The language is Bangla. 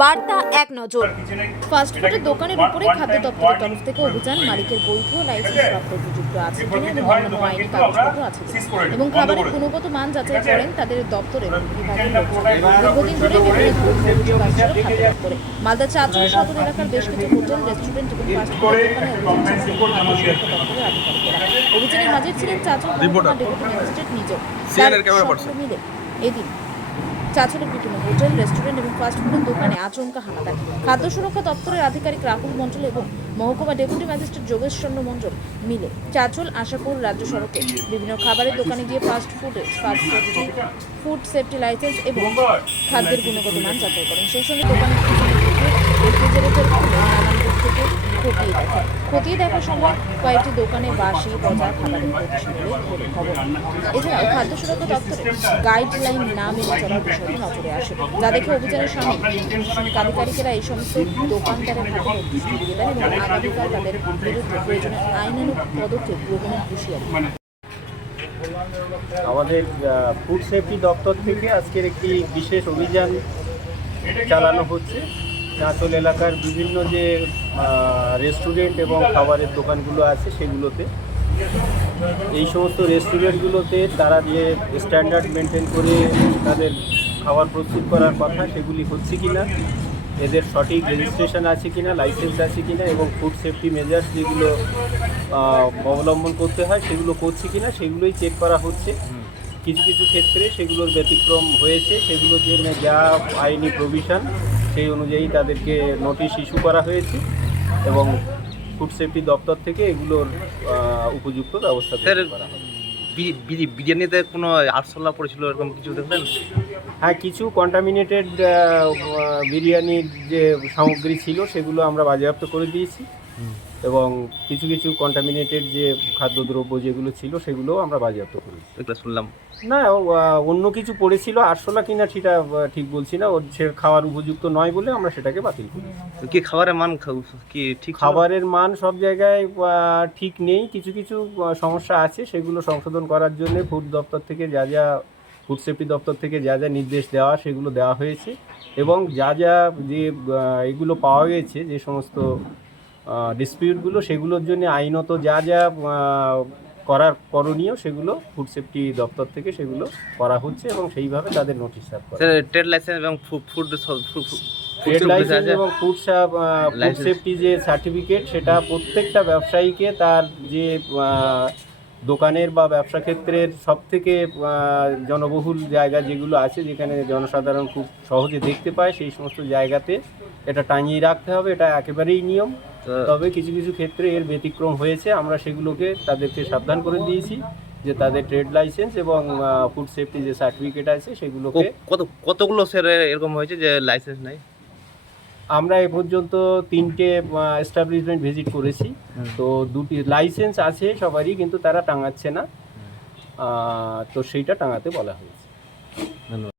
বার্তা এক নজর। ফাস্টফুডের দোকানের উপরে খাদ্য দপ্তরের তরফ থেকে অভিযান মালিকের বৈধ লাইসেন্স প্রাপ্ত উপযুক্ত আছে। কিনা এবং অন্যান্য আইনি কাগজপত্র আছে এবং খাবারের গুণগত মান যাচাই করেন তাদের দপ্তরের বিভাগের দীর্ঘদিন ধরে বিভিন্ন ধরনের অভিযোগ আসছিল খাদ্য দপ্তরে। মালদা চাঁচল সদর এলাকার বেশ কিছু হোটেল রেস্টুরেন্ট এবং ফাস্টফুডের দোকানে অভিযান দপ্তরের আধিকারিকেরা। হাজির ছিলেন চাঁচল ডেপুটি ম্যাজিস্ট্রেট পার্সন। মিলে এদিন চাঁচলের বিভিন্ন হোটেল, রেস্টুরেন্ট এবং ফাস্টফুডের দোকানে আচমকা হানা দেয় খাদ্য সুরক্ষা দপ্তরের আধিকারিক রাহুল মণ্ডল এবং মহকুমা ডেপুটি ম্যাজিস্ট্রেট যোগেশ চন্দ্র মণ্ডল মিলে চাচল, আশাপুর রাজ্য সড়কে বিভিন্ন খাবারের দোকানে গিয়ে ফাস্ট ফুডে ফাস্ট ফুড সেফটি লাইসেন্স এবং খাদ্যের গুণগত মান যাচাই করেন। সেই সঙ্গে দোকানের খতিয়ে দেখার সময় কয়েকটি দোকানে বাসি পচা খাবারের বলে খবর এছাড়াও খাদ্য সুরক্ষা দপ্তরের গাইডলাইন না মেনে চলার বিষয়টি নজরে আসে, যা দেখে অভিযানের সামনে আধিকারিকেরা এই সমস্ত দোকানদারের হাতে দিয়ে দেন এবং আগামীকাল তাদের বিরুদ্ধে প্রয়োজনে আইনানুগ পদক্ষেপ গ্রহণের হুঁশিয়ারি। আমাদের ফুড সেফটি দপ্তর থেকে আজকের একটি বিশেষ অভিযান চালানো হচ্ছে চাঁচল এলাকার বিভিন্ন যে রেস্টুরেন্ট এবং খাবারের দোকানগুলো আছে সেগুলোতে। এই সমস্ত রেস্টুরেন্টগুলোতে তারা যে স্ট্যান্ডার্ড মেনটেন করে তাদের খাবার প্রস্তুত করার কথা, সেগুলি হচ্ছে কি না এদের সঠিক রেজিস্ট্রেশন আছে কি না লাইসেন্স আছে কি না এবং ফুড সেফটি মেজার্স যেগুলো অবলম্বন করতে হয়, সেগুলো করছে কি না সেগুলোই চেক করা হচ্ছে। কিছু কিছু ক্ষেত্রে সেগুলোর ব্যতিক্রম হয়েছে, সেগুলোর জন্য যা আইনি প্রভিশন সেই অনুযায়ী তাদেরকে নোটিশ ইস্যু করা হয়েছে এবং ফুড সেফটি দপ্তর থেকে এগুলোর উপযুক্ত ব্যবস্থা করা হবে। বিরিয়ানিতে কোনো আরশোলা পড়েছিল এরকম কিছু দেখলেন? হ্যাঁ কিছু কন্টামিনেটেড বিরিয়ানির যে সামগ্রী ছিল সেগুলো আমরা বাজেয়াপ্ত করে দিয়েছি। এবং কিছু কিছু কন্টামিনেটেড যে খাদ্যদ্রব্য যেগুলো ছিল সেগুলোও আমরা বাজেয়াপ্ত করেছি। শুনলাম। না অন্য কিছু পড়েছিল আরশোলা কিনা সেটা ঠিক বলছি না। ওর সে খাওয়ার উপযুক্ত নয় বলে আমরা সেটাকে বাতিল করি। কি খাবারের মান কি ঠিক খাবারের মান সব জায়গায় ঠিক নেই। কিছু কিছু সমস্যা আছে সেগুলো সংশোধন করার জন্য ফুড দপ্তর থেকে যা যা ফুড সেফটি দপ্তর থেকে যা যা নির্দেশ দেওয়া সেগুলো দেওয়া হয়েছে। এবং যা যা যে এগুলো পাওয়া গেছে যে সমস্ত ডিসপিউটগুলো সেগুলোর জন্য আইনত যা যা করার করণীয় সেগুলো ফুড সেফটি দপ্তর থেকে সেগুলো করা হচ্ছে এবং সেইভাবে তাদের নোটিশ সার্ভ করা ট্রেড লাইসেন্স এবং ফুড ট্রেড লাইসেন্স এবং ফুড ফুড সেফটি যে সার্টিফিকেট সেটা প্রত্যেকটা ব্যবসায়ীকে তার যে দোকানের বা ব্যবসা ক্ষেত্রের সব থেকে জনবহুল জায়গা যেগুলো আছে যেখানে জনসাধারণ খুব সহজে দেখতে পায় সেই সমস্ত জায়গাতে এটা টাঙিয়ে রাখতে হবে। এটা একেবারেই নিয়ম। তবে কিছু কিছু ক্ষেত্রে এর ব্যতিক্রম হয়েছে। আমরা সেগুলোকে তাদেরকে সাবধান করে দিয়েছি যে তাদের ট্রেড লাইসেন্স এবং ফুড সেফটি যে সার্টিফিকেট আছে সেগুলোকে কত কতগুলো স্যার এরকম হয়েছে যে লাইসেন্স নাই? আমরা এ পর্যন্ত তিনটে এস্টাবলিশমেন্ট ভিজিট করেছি। তো দুটি লাইসেন্স আছে সবারই কিন্তু তারা টাঙাচ্ছে না। তো সেইটা টাঙাতে বলা হয়েছে। ধন্যবাদ।